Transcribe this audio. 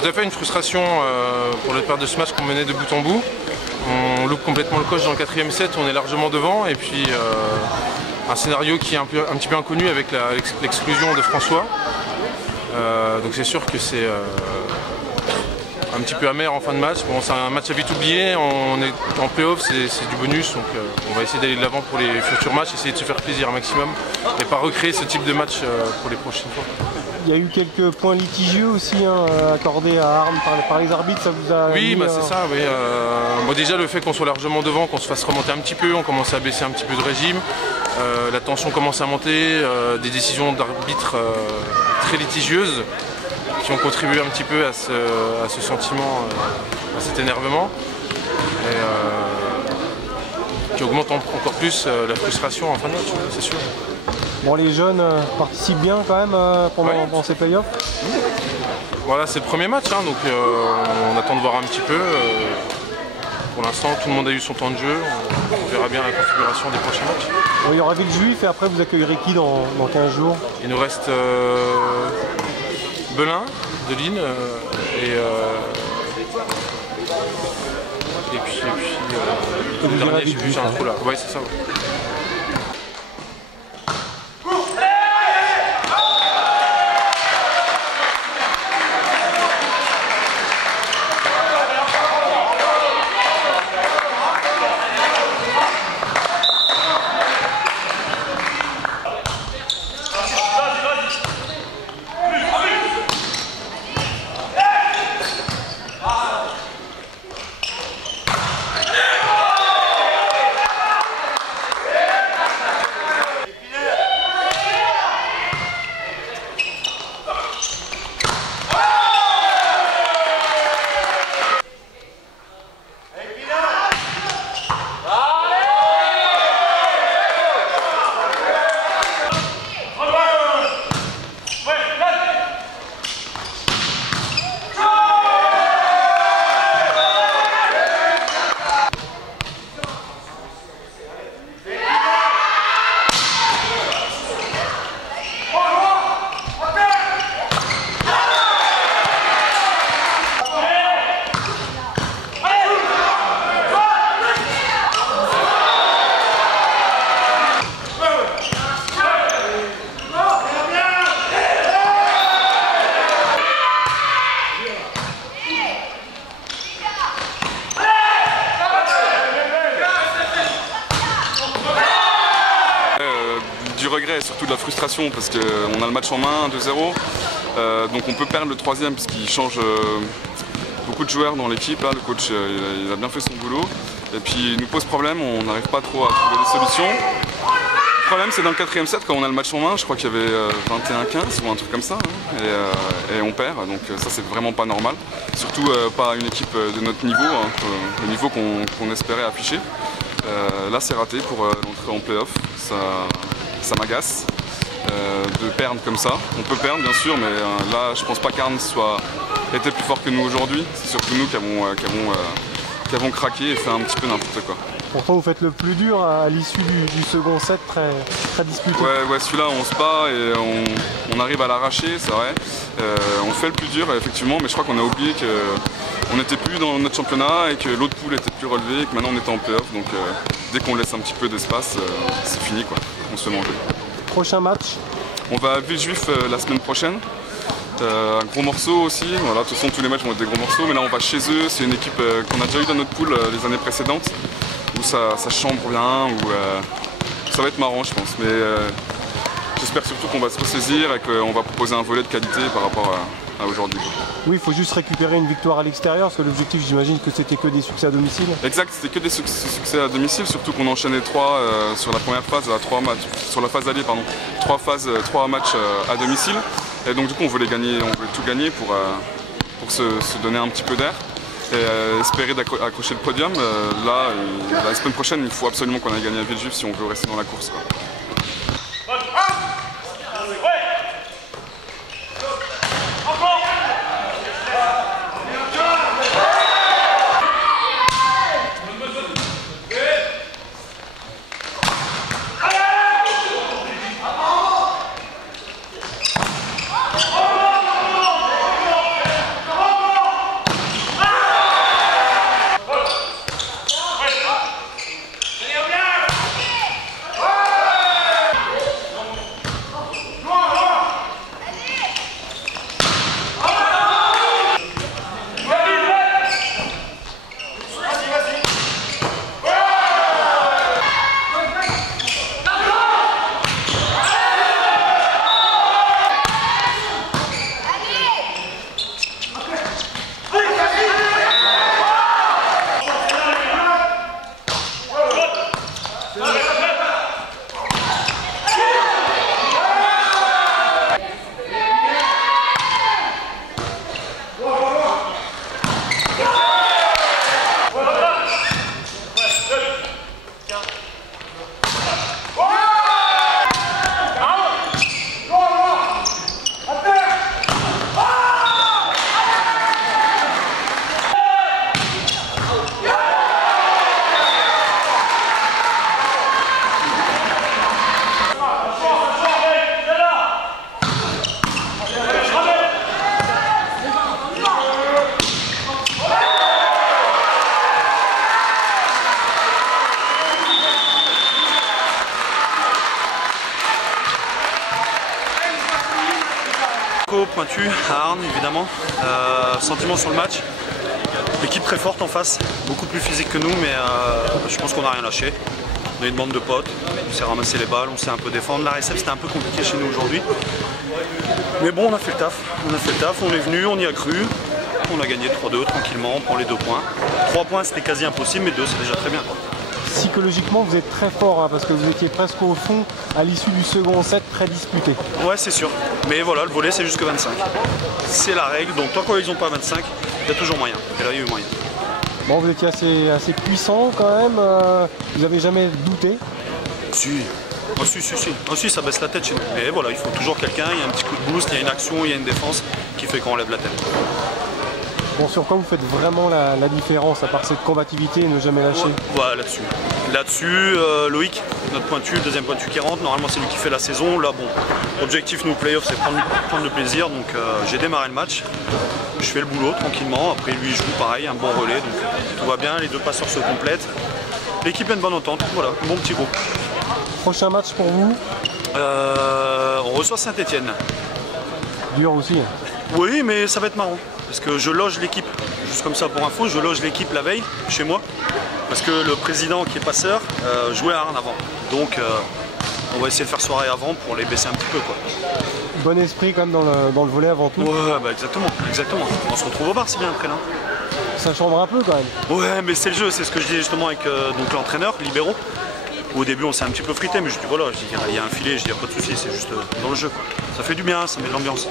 Tout à fait, une frustration pour le perdre de ce match qu'on menait de bout en bout. On loupe complètement le coche dans le 4e set, on est largement devant et puis un scénario qui est un petit peu inconnu avec l'exclusion de François. Donc c'est sûr que c'est un petit peu amer en fin de match. Bon, c'est un match à vite oublié, on est en play-off, c'est du bonus, donc on va essayer d'aller de l'avant pour les futurs matchs, essayer de se faire plaisir un maximum et pas recréer ce type de match pour les prochaines fois. Il y a eu quelques points litigieux aussi accordés à Armes par les arbitres, ça vous a... Oui, c'est ça, oui. Bon, déjà le fait qu'on soit largement devant, qu'on se fasse remonter un petit peu, on commence à baisser un petit peu de régime, la tension commence à monter, des décisions d'arbitres très litigieuses qui ont contribué un petit peu à ce sentiment, à cet énervement, et qui augmente encore plus la frustration en fin de match, c'est sûr. Bon, les jeunes participent bien quand même pendant ces playoffs. Voilà, c'est le premier match, donc on attend de voir un petit peu. Pour l'instant, tout le monde a eu son temps de jeu. On verra bien la configuration des prochains matchs. Bon, il y aura Villejuif et après vous accueillerez qui dans 15 jours? Il nous reste Belin, Deline et puis le dernier, j'ai vu, j'ai un trou là. Ouais, c'est ça. Ouais. Du regret et surtout de la frustration parce qu'on a le match en main, 2-0, donc on peut perdre le 3e parce qu'il change beaucoup de joueurs dans l'équipe. Le coach il a bien fait son boulot et puis il nous pose problème, on n'arrive pas trop à trouver des solutions. Le problème c'est dans le 4e set quand on a le match en main, je crois qu'il y avait 21-15 ou un truc comme ça, et on perd, donc ça c'est vraiment pas normal, surtout pas une équipe de notre niveau, le niveau qu'on espérait afficher. Là c'est raté pour l'entrée en play-off, ça m'agace de perdre comme ça. On peut perdre bien sûr, mais là je pense pas qu'Arnes était plus fort que nous aujourd'hui. C'est surtout nous qui avons craqué et fait un petit peu n'importe quoi. Pourtant vous faites le plus dur à l'issue du second set, très disputé. Ouais, celui-là on se bat et on arrive à l'arracher, c'est vrai. On fait le plus dur effectivement, mais je crois qu'on a oublié qu'on n'était plus dans notre championnat et que l'autre poule était plus relevée et que maintenant on était en play-off. Donc dès qu'on laisse un petit peu d'espace, c'est fini quoi. On se fait manger. Prochain match? On va à Villejuif la semaine prochaine. Un gros morceau aussi, voilà, de toute façon tous les matchs vont être des gros morceaux, mais là on va chez eux, c'est une équipe qu'on a déjà eu dans notre poule les années précédentes, où ça chambre bien, où ça va être marrant je pense, mais j'espère surtout qu'on va se ressaisir et qu'on va proposer un volet de qualité par rapport à aujourd'hui. Oui, il faut juste récupérer une victoire à l'extérieur, parce que l'objectif j'imagine que c'était que des succès à domicile. Exact, c'était que des succès à domicile, surtout qu'on enchaînait 3 sur la première phase, sur la phase aller, pardon, 3 matchs à domicile. Et donc du coup on voulait tout gagner pour se donner un petit peu d'air et espérer accrocher le podium. Là, la semaine prochaine, il faut absolument qu'on aille gagner à Villejuif si on veut rester dans la course, quoi. scénario pointu à Arnes évidemment. Sentiment sur le match. L'équipe très forte en face, beaucoup plus physique que nous, mais je pense qu'on n'a rien lâché. On est une bande de potes, on s'est ramassé les balles, on s'est un peu défendre. La réception c'était un peu compliqué chez nous aujourd'hui. Mais bon, on a fait le taf, on est venu, on y a cru. On a gagné 3-2 tranquillement, on prend les 2 points. 3 points c'était quasi impossible, mais 2 c'est déjà très bien. Psychologiquement, vous êtes très fort, hein, parce que vous étiez presque au fond à l'issue du second set, très disputé. Ouais, c'est sûr. Mais voilà, le volley c'est jusque 25. C'est la règle, donc tant qu'ils n'ont pas 25, il y a toujours moyen. Et là, il y a eu moyen. Bon, vous étiez assez puissant quand même, vous n'avez jamais douté? Si. Oh, si, ça baisse la tête chez nous. Mais voilà, il faut toujours quelqu'un, il y a un petit coup de boost, il y a une action, il y a une défense qui fait qu'on lève la tête. Bon, sur quoi vous faites vraiment la différence, à part cette combativité et ne jamais lâcher? Voilà, là-dessus. Là-dessus, Loïc, notre pointu, le deuxième pointu qui rentre, normalement c'est lui qui fait la saison. Là, bon, l'objectif, nous, playoff, c'est prendre le plaisir. Donc j'ai démarré le match, je fais le boulot tranquillement. Après, lui, il joue pareil, un bon relais. Donc tout va bien, les 2 passeurs se complètent. L'équipe a une bonne entente, voilà, un bon petit groupe. Prochain match pour vous? On reçoit Saint-Etienne. Dur aussi. Oui, mais ça va être marrant. Parce que je loge l'équipe, juste comme ça pour info, je loge l'équipe la veille chez moi. Parce que le président qui est passeur jouait à Arnes avant. Donc on va essayer de faire soirée avant pour les baisser un petit peu, quoi. Bon esprit quand même dans le volley avant tout. Ouais, bah exactement. On se retrouve au bar, c'est bien après là. Ça chambre un peu quand même. Ouais, mais c'est le jeu, c'est ce que je disais justement avec donc l'entraîneur, Libéraux. Au début on s'est un petit peu frité, mais je dis voilà, il y a un filet, je dis pas de soucis, c'est juste dans le jeu, quoi. Ça fait du bien, ça met de l'ambiance.